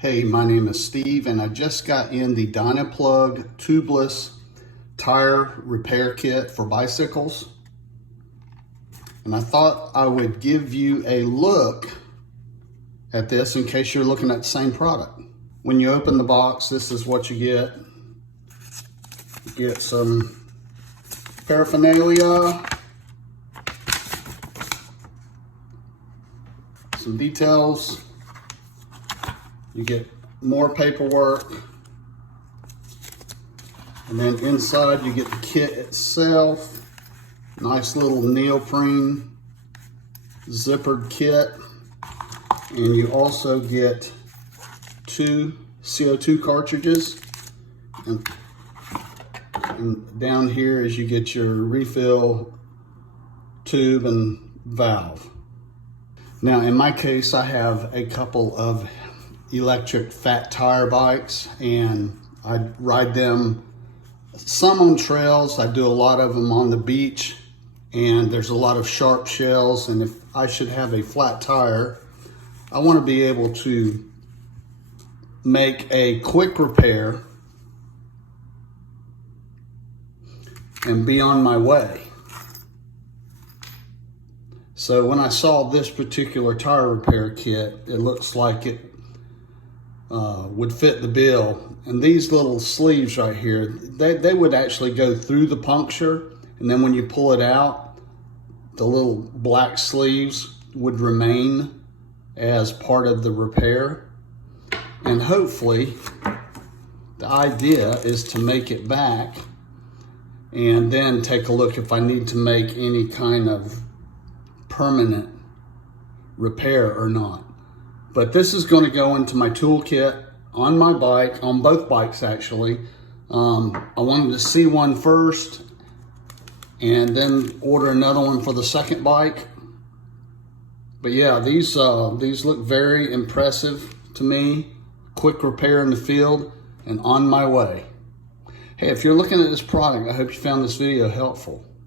Hey, my name is Steve and I just got in the Dynaplug Tubeless tire repair kit for bicycles. And I thought I would give you a look at this in case you're looking at the same product. When you open the box, this is what you get. You get some paraphernalia, some details. You get more paperwork, and then inside you get the kit itself. Nice little neoprene zippered kit, and you also get 2 CO2 cartridges, and down here is you get your refill tube and valve. Now in my case, I have a couple of electric fat tire bikes, and I ride them some on trails. I do a lot of them on the beach, and there's a lot of sharp shells, and if I should have a flat tire, I want to be able to make a quick repair and be on my way. So when I saw this particular tire repair kit, it looks like it would fit the bill. And these little sleeves right here, they would actually go through the puncture, and then when you pull it out, the little black sleeves would remain as part of the repair. And hopefully the idea is to make it back and then take a look if I need to make any kind of permanent repair or not. But this is going to go into my toolkit on my bike, on both bikes actually. I wanted to see one first and then order another one for the second bike. But yeah, these look very impressive to me. Quick repair in the field and on my way. Hey, if you're looking at this product, I hope you found this video helpful.